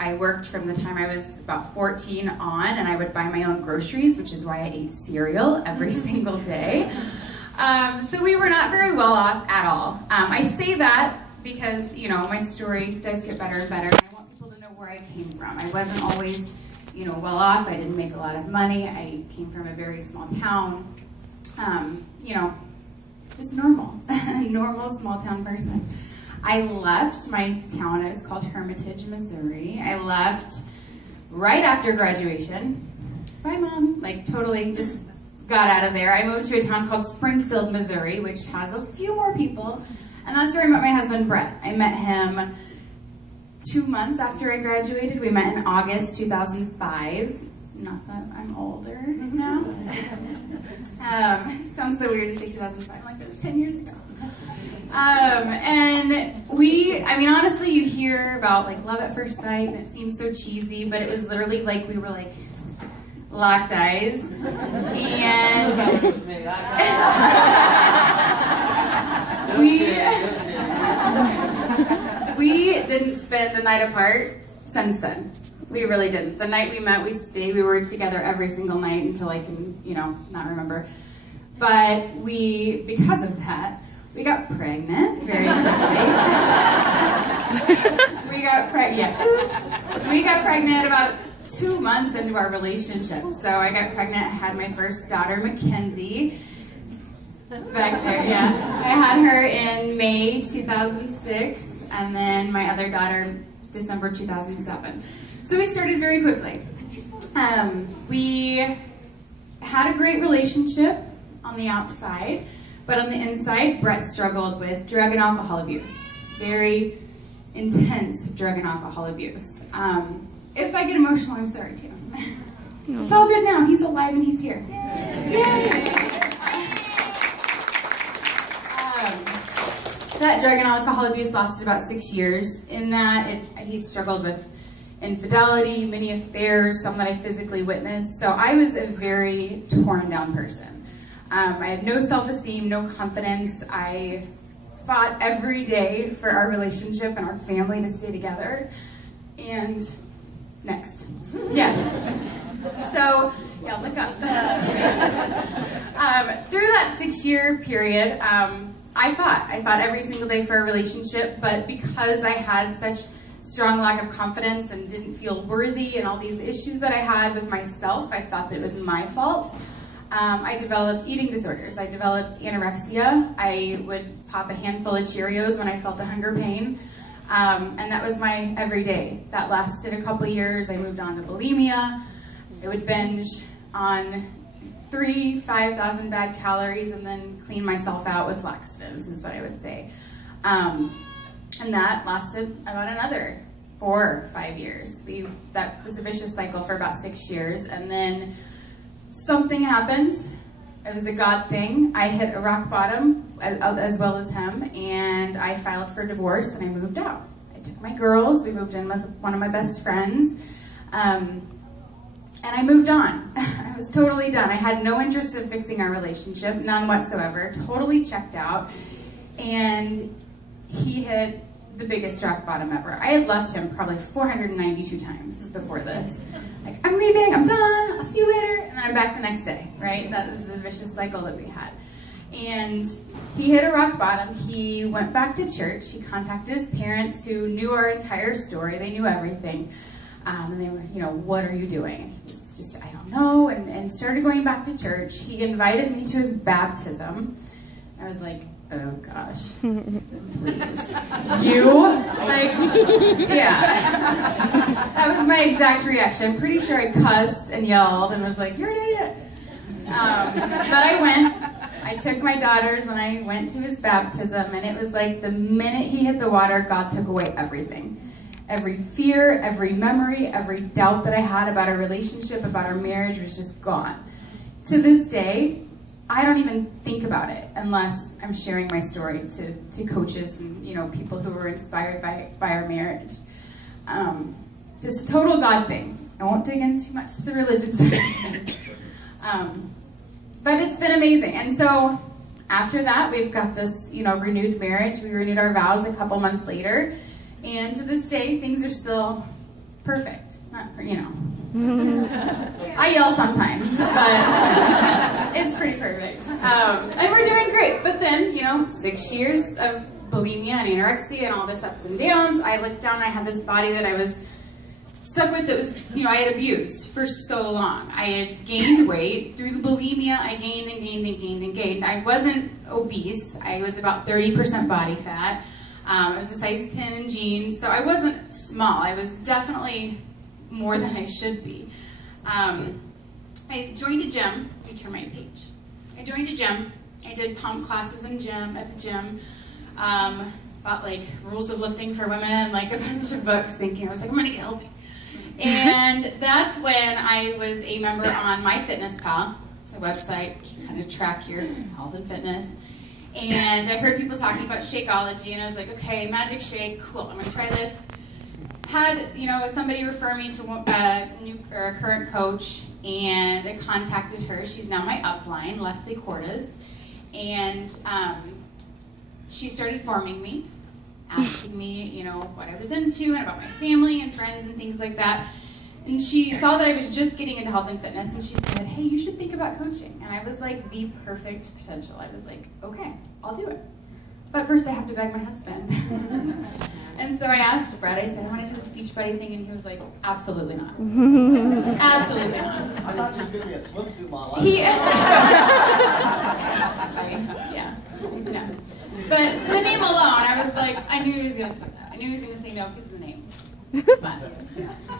I worked from the time I was about 14 on, and I would buy my own groceries, which is why I ate cereal every single day. So we were not very well off at all. I say that because, you know, my story does get better and better, and I want people to know where I came from. I wasn't always, you know, well off. I didn't make a lot of money. I came from a very small town. You know, just normal, normal small town person. I left my town, it's called Hermitage, Missouri. I left right after graduation. Bye, Mom. Like, totally just got out of there. I moved to a town called Springfield, Missouri, which has a few more people. And that's where I met my husband, Brett. I met him 2 months after I graduated. We met in August 2005. Not that I'm older now. It sounds so weird to say 2005, like that was 10 years ago. And I mean, honestly, you hear about like love at first sight, and it seems so cheesy, but it was literally like we were like locked eyes, and we didn't spend a night apart since then. We really didn't. The night we met, we were together every single night until I can, you know, not remember. But because of that, we got pregnant very quickly. We got pregnant about 2 months into our relationship. So I got pregnant, had my first daughter, Mackenzie. Back there, yeah. I had her in May 2006, and then my other daughter, December 2007. So we started very quickly. We had a great relationship on the outside, but on the inside, Brett struggled with drug and alcohol abuse. Very intense drug and alcohol abuse. If I get emotional, I'm sorry too. It's all good now. He's alive and he's here. Yay! That drug and alcohol abuse lasted about 6 years. In that, he struggled with infidelity, many affairs, some that I physically witnessed. So I was a very torn down person. I had no self-esteem, no confidence. I fought every day for our relationship and our family to stay together. And next. Yes. So, yeah, look up. Through that 6-year period, I fought every single day for a relationship, but because I had such strong lack of confidence and didn't feel worthy and all these issues that I had with myself, I thought that it was my fault. I developed eating disorders. I developed anorexia. I would pop a handful of Cheerios when I felt a hunger pain. And that was my everyday. That lasted a couple years. I moved on to bulimia. I would binge on 5,000 bad calories and then clean myself out with laxatives, is what I would say. And that lasted about another 4 or 5 years. That was a vicious cycle for about 6 years. And then something happened. It was a God thing. I hit a rock bottom, as well as him, and I filed for divorce and I moved out. I took my girls, we moved in with one of my best friends, and I moved on. I was totally done. I had no interest in fixing our relationship, none whatsoever, totally checked out, and he hit the biggest rock bottom ever. I had left him probably 492 times before this. Like, I'm leaving, I'm done, I'll see you later, and then I'm back the next day, right? That was the vicious cycle that we had. And he hit a rock bottom. He went back to church. He contacted his parents who knew our entire story. They knew everything. And they were, you know, what are you doing? And he was just, I don't know, and started going back to church. He invited me to his baptism. I was like, oh gosh, please. You? Like, yeah. That was my exact reaction. I'm pretty sure I cussed and yelled and was like, you're an idiot. But I went. I took my daughters and I went to his baptism, and it was like the minute he hit the water, God took away everything. Every fear, every memory, every doubt that I had about our relationship, about our marriage was just gone. To this day, I don't even think about it unless I'm sharing my story to coaches and, you know, people who were inspired by our marriage. Just a total God thing. I won't dig in too much to the religion side. But it's been amazing. And so after that, we've got this, you know, renewed marriage. We renewed our vows a couple months later. And to this day, things are still perfect, not, you know. I yell sometimes, but it's pretty perfect. And we're doing great. But then, you know, 6 years of bulimia and anorexia and all this ups and downs, I looked down and I had this body that I was stuck with that was, you know, I had abused for so long. I had gained weight. Through the bulimia, I gained and gained and gained and gained. I wasn't obese. I was about 30% body fat. I was a size 10 in jeans, so I wasn't small. I was definitely more than I should be. I joined a gym. Let me turn my page. I joined a gym. I did pump classes at the gym. About like rules of lifting for women, like a bunch of books, thinking I was like, I'm gonna get healthy. And that's when I was a member on MyFitnessPal. It's a website to kind of track your health and fitness. And I heard people talking about Shakeology, and I was like, okay, magic shake, cool, I'm gonna try this. Had, you know, somebody refer me to a current coach, and I contacted her. She's now my upline, Leslie Cordes, and she started forming me, asking me, you know, what I was into and about my family and friends and things like that. And she saw that I was just getting into health and fitness, and she said, hey, you should think about coaching. And I was like, the perfect potential. I was like, okay, I'll do it. But first I have to beg my husband. And so I asked Brett, I said, I want to do this Beachbody thing, and he was like, absolutely not. Absolutely not. I thought she was going to be a swimsuit model. Yeah. No. But the name alone, I was like, I knew he was going to say that. I knew he was going to say no because of the name. But,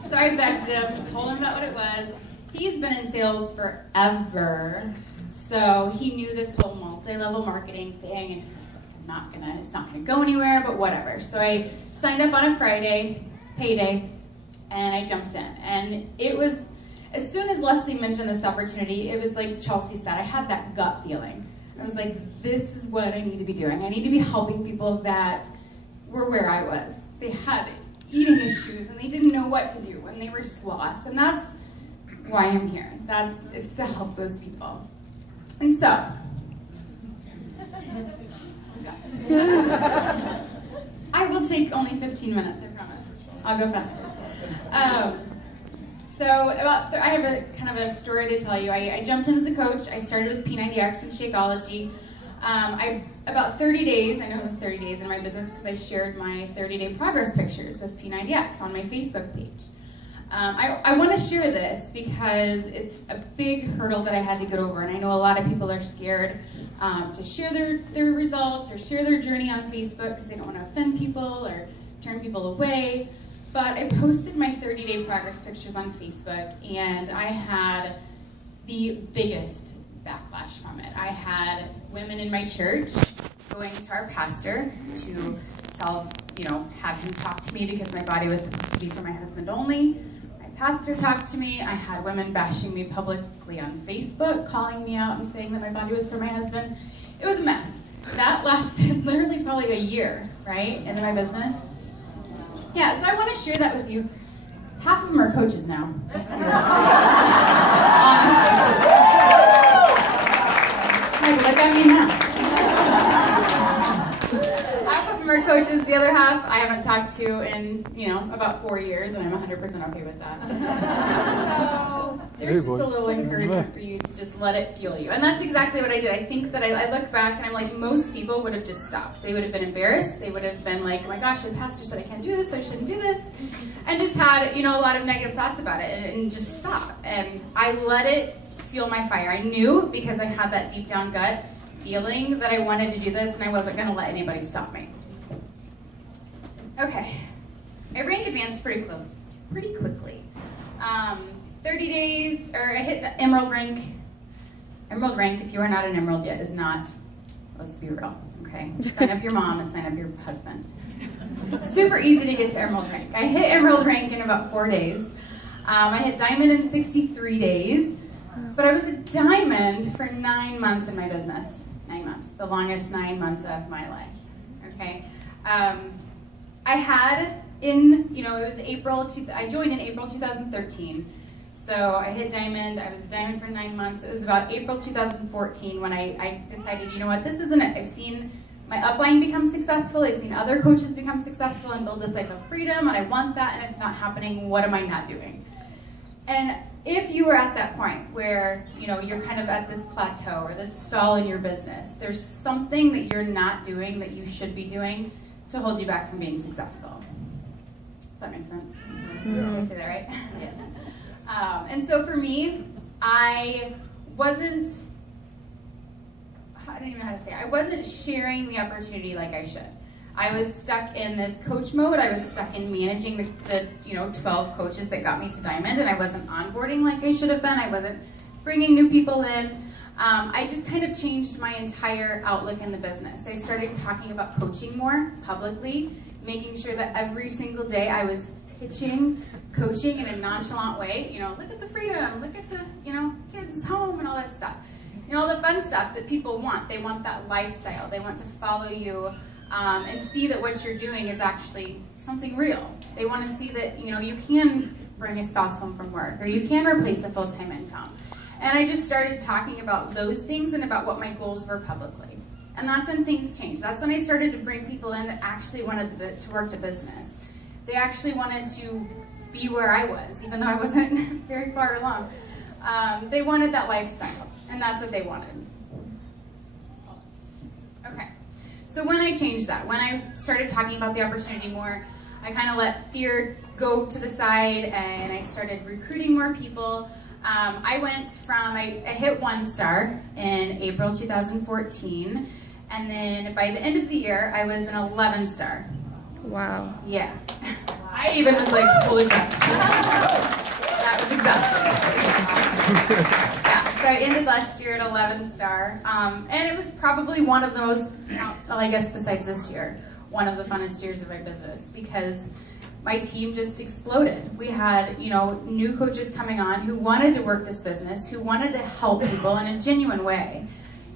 so I begged him, told him about what it was. He's been in sales forever, so he knew this whole multi-level marketing thing, and he was like, it's not gonna go anywhere, but whatever. So I signed up on a Friday, payday, and I jumped in. And it was, as soon as Leslie mentioned this opportunity, it was like Chelsea said, I had that gut feeling. I was like, this is what I need to be doing. I need to be helping people that were where I was. They had eating issues, and they didn't know what to do, and they were just lost. And that's why I'm here. It's to help those people. And so, I will take only 15 minutes, I promise. I'll go faster. I have a kind of a story to tell you. I jumped in as a coach. I started with P90X and Shakeology. About 30 days, I know it was 30 days in my business because I shared my 30-day progress pictures with P90X on my Facebook page. I want to share this because it's a big hurdle that I had to get over, and I know a lot of people are scared to share their results or share their journey on Facebook because they don't want to offend people or turn people away. But I posted my 30-day progress pictures on Facebook, and I had the biggest backlash from it. I had women in my church going to our pastor to have him talk to me because my body was supposed to be for my husband only. My pastor talked to me. I had women bashing me publicly on Facebook, calling me out and saying that my body was for my husband. It was a mess. That lasted literally probably a year, right, into my business. Yeah, so I want to share that with you. Half of them are coaches now. That's weird. Like, look at me now. Half of them are coaches, the other half I haven't talked to in, about 4 years, and I'm 100% okay with that. So there's just a little encouragement for you to just let it fuel you. And that's exactly what I did. I think that I look back and I'm like, most people would have just stopped. They would have been embarrassed. They would have been like, oh my gosh, my pastor said I can't do this, so I shouldn't do this. And just had, a lot of negative thoughts about it and just stopped. And I let it fuel my fire. I knew, because I had that deep down gut feeling, that I wanted to do this, and I wasn't going to let anybody stop me. Okay, I rank advanced pretty quickly. 30 days, or I hit the emerald rank. Emerald rank, if you are not an emerald yet, is not, let's be real, okay? Sign up your mom and sign up your husband. Super easy to get to emerald rank. I hit emerald rank in about 4 days. I hit diamond in 63 days, but I was a diamond for 9 months in my business. 9 months, the longest 9 months of my life, okay? I had it was April, I joined in April 2013. So I hit diamond, I was a diamond for 9 months. It was about April 2014 when I decided, you know what, this isn't it. I've seen my upline become successful. I've seen other coaches become successful and build this life of freedom, and I want that, and it's not happening. What am I not doing? And if you are at that point where, you know, you're kind of at this plateau or this stall in your business, there's something that you're not doing that you should be doing to hold you back from being successful. Does that make sense? Did I say that right? Yes. And so for me, I don't even know how to say it. I wasn't sharing the opportunity like I should. I was stuck in this coach mode. I was stuck in managing the 12 coaches that got me to Diamond, and I wasn't onboarding like I should have been. I wasn't bringing new people in. I just kind of changed my entire outlook in the business. I started talking about coaching more publicly, making sure that every single day I was pitching coaching in a nonchalant way. You know, look at the freedom, look at the, kids home and all that stuff. All the fun stuff that people want. They want that lifestyle. They want to follow you and see that what you're doing is actually something real. They want to see that, you can bring a spouse home from work, or you can replace a full-time income. And I just started talking about those things and about what my goals were publicly. And that's when things changed. That's when I started to bring people in that actually wanted to work the business. They actually wanted to be where I was, even though I wasn't very far along. They wanted that lifestyle, and that's what they wanted. Okay, so when I changed that, when I started talking about the opportunity more, I kind of let fear go to the side, and I started recruiting more people. I went from, I hit 1 star in April 2014, and then by the end of the year, I was an 11 star. Wow. Yeah. I even was like, holy crap. That was exhausting. Yeah, so I ended last year at 11 star, and it was probably one of the most, well, I guess besides this year, one of the funnest years of my business, because my team just exploded. We had, new coaches coming on who wanted to work this business, who wanted to help people in a genuine way,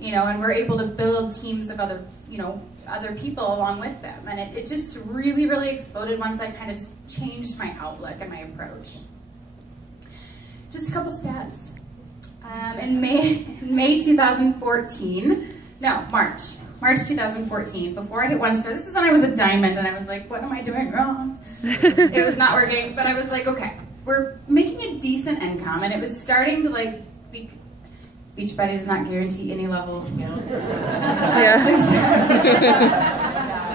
and we're able to build teams of other, other people along with them. And it just really, really exploded once I kind of changed my outlook and my approach. Just a couple stats. In May 2014, no, March 2014, before I hit 1 star, this is when I was a diamond, and I was like, what am I doing wrong? It was not working, but I was like, okay, we're making a decent income, and it was starting to Beachbody does not guarantee any level of success.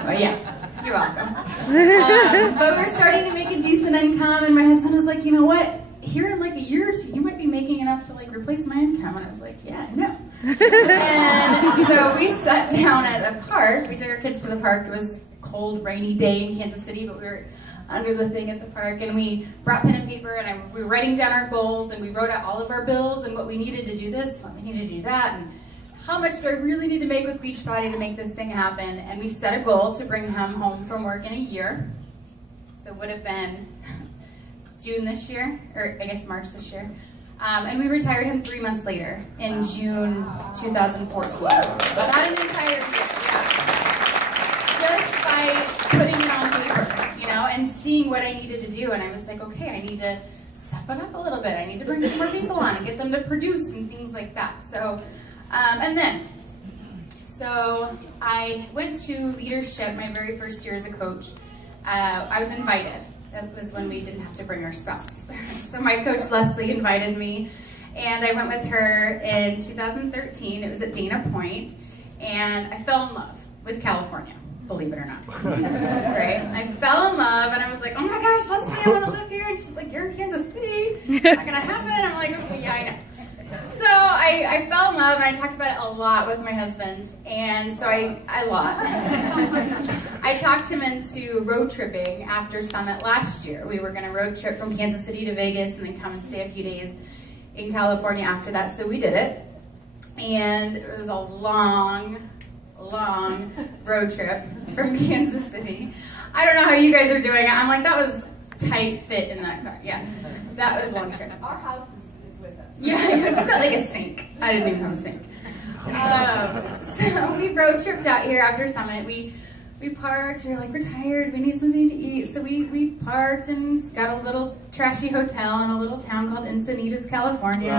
But yeah, you're welcome. But we're starting to make a decent income, and my husband was like, you know what? Here in like a year or two, you might be making enough to replace my income. And I was like, yeah, no. And so we sat down at a park. We took our kids to the park. It was a cold, rainy day in Kansas City, but we were under the thing at the park, and we brought pen and paper, and we were writing down our goals, and we wrote out all of our bills and what we needed to do this, what we needed to do that, and how much do I really need to make with Beachbody to make this thing happen. And we set a goal to bring him home from work in a year. So it would have been June this year, or I guess March this year. And we retired him 3 months later, in June 2014. Not an entire year, yeah. Just by putting it on paper, and seeing what I needed to do. And I was like, okay, I need to step it up a little bit. I need to bring some more people on and get them to produce and things like that. So, so I went to leadership my very first year as a coach. I was invited. That was when we didn't have to bring our spouse. So my coach Leslie invited me, and I went with her in 2013. It was at Dana Point, and I fell in love with California, believe it or not. Right? I fell in love, and I was like, oh my gosh, Leslie, I want to live here. And she's like, you're in Kansas City. Not gonna happen. I'm like, okay, yeah, I know. So I fell in love, and I talked about it a lot with my husband, and so I talked him into road tripping after Summit last year. We were going to road trip from Kansas City to Vegas and then come and stay a few days in California after that, so we did it. And it was a long road trip from Kansas City. I don't know how you guys are doing it. I'm like, that was tight fit in that car. Yeah, that was a long trip. Our house is with us. Yeah, you've got like a sink. I didn't even have a sink. So we road tripped out here after Summit. We parked. We were like, we're tired. We need something to eat. So we parked and got a little trashy hotel in a little town called Encinitas, California.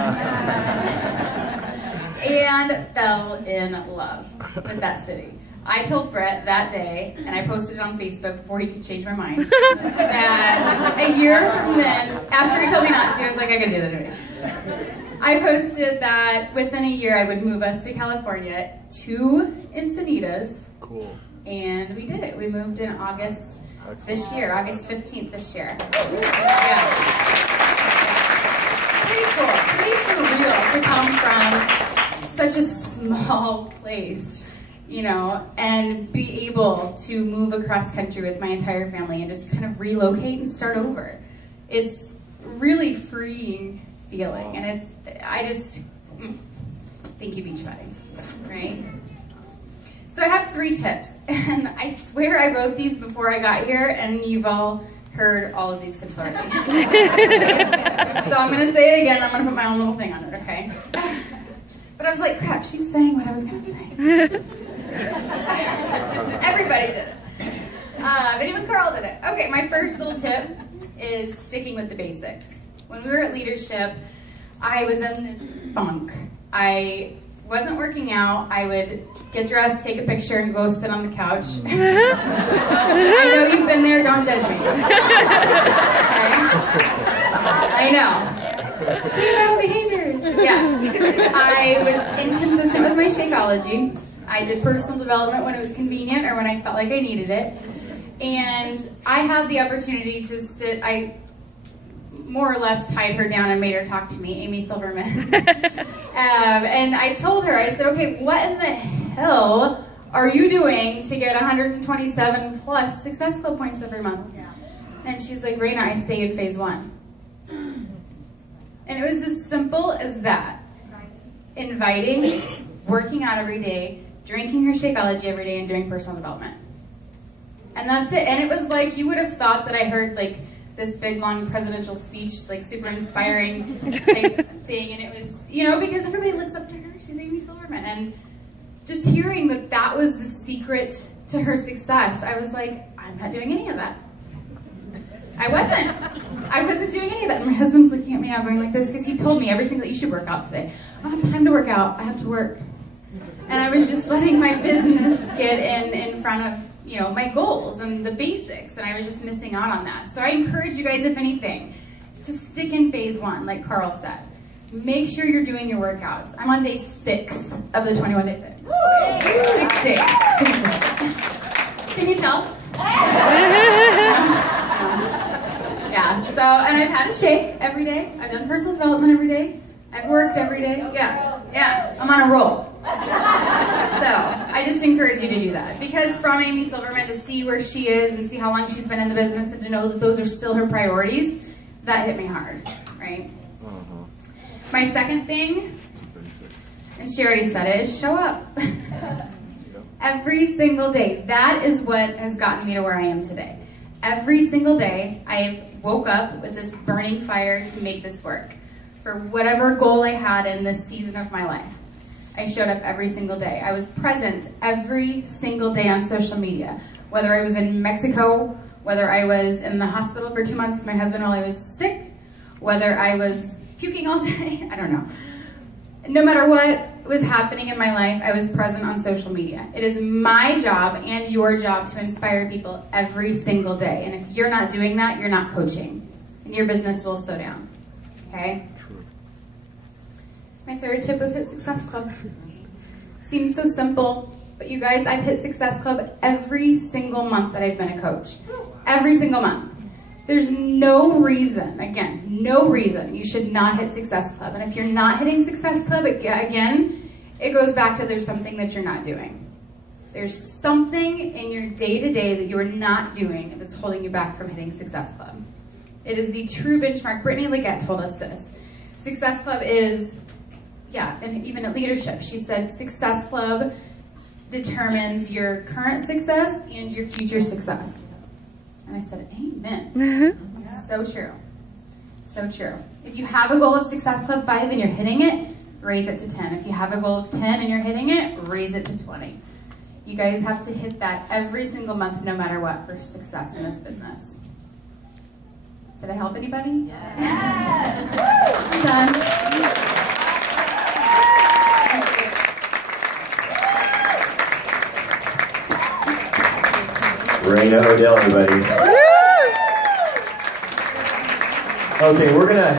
And fell in love with that city. I told Brett that day, and I posted it on Facebook before he could change my mind, that a year from then, after he told me not to, I was like, I can do that anyway. I posted that within a year I would move us to California, to Encinitas. Cool. And we did it. We moved in August this year, August 15th this year. Yeah. Pretty cool. Pretty surreal to come from such a small place, you know, and be able to move across country with my entire family and just kind of relocate and start over. It's really freeing feeling, and thank you, Beachbody, right? So I have 3 tips, and I swear I wrote these before I got here, and you've all heard all of these tips already. So I'm going to say it again, I'm going to put my own little thing on it, okay? But I was like, crap, she's saying what I was going to say. Everybody did it. But even Carl did it. Okay, my first little tip is sticking with the basics. When we were at leadership, I was in this funk. I wasn't working out. I would get dressed, take a picture, and go sit on the couch. I know you've been there, don't judge me. Okay? I know. Female behaviors. Yeah. I was inconsistent with my Shakeology. I did personal development when it was convenient or when I felt like I needed it. And I had the opportunity to sit, I more or less tied her down and made her talk to me, Amy Silverman. And I told her, I said, okay, what in the hell are you doing to get 127 plus Success Club points every month? Yeah. And she's like, Raina, I stay in phase 1. And it was as simple as that. Inviting, working out every day, drinking her Shakeology every day, and doing personal development. And that's it. And it was like, you would have thought that I heard like this big long presidential speech, like super inspiring type thing. And it was, you know, because everybody looks up to her. She's Amy Silverman. And just hearing that that was the secret to her success, I was like, I'm not doing any of that. I wasn't doing any of that. And my husband's looking at me now going like this, because he told me every single, you should work out today. I don't have time to work out, I have to work. And I was just letting my business get in front of, you know, my goals and the basics, and I was just missing out on that. So I encourage you guys, if anything, to stick in phase 1, like Carl said. Make sure you're doing your workouts. I'm on day 6 of the 21-day fix. 6 days. Can you tell? Yeah, so, and I've had a shake every day. I've done personal development every day. I've worked every day. Yeah, I'm on a roll. So, I just encourage you to do that. Because from Amy Silverman, to see where she is and see how long she's been in the business and to know that those are still her priorities, that hit me hard, right? My second thing, and she already said it, is show up. Every single day. That is what has gotten me to where I am today. Every single day, I've woke up with this burning fire to make this work. For whatever goal I had in this season of my life. I showed up every single day. I was present every single day on social media. Whether I was in Mexico, whether I was in the hospital for 2 months with my husband while I was sick, whether I was puking all day, I don't know. No matter what was happening in my life, I was present on social media. It is my job and your job to inspire people every single day. And if you're not doing that, you're not coaching. And your business will slow down. Okay? My third tip was hit Success Club. Seems so simple, but you guys, I've hit Success Club every single month that I've been a coach. Every single month. There's no reason, again, no reason you should not hit Success Club. And if you're not hitting Success Club, again, it goes back to there's something that you're not doing. There's something in your day-to-day that you are not doing that's holding you back from hitting Success Club. It is the true benchmark. Brittany Leggett told us this. Success Club is, yeah, and even at leadership, she said Success Club determines your current success and your future success. And I said, amen. So true. So true. If you have a goal of Success Club 5 and you're hitting it, raise it to 10. If you have a goal of 10 and you're hitting it, raise it to 20. You guys have to hit that every single month, no matter what, for success in this business. Did I help anybody? Yes. I'm done. Raina Odell, everybody. Okay, we're gonna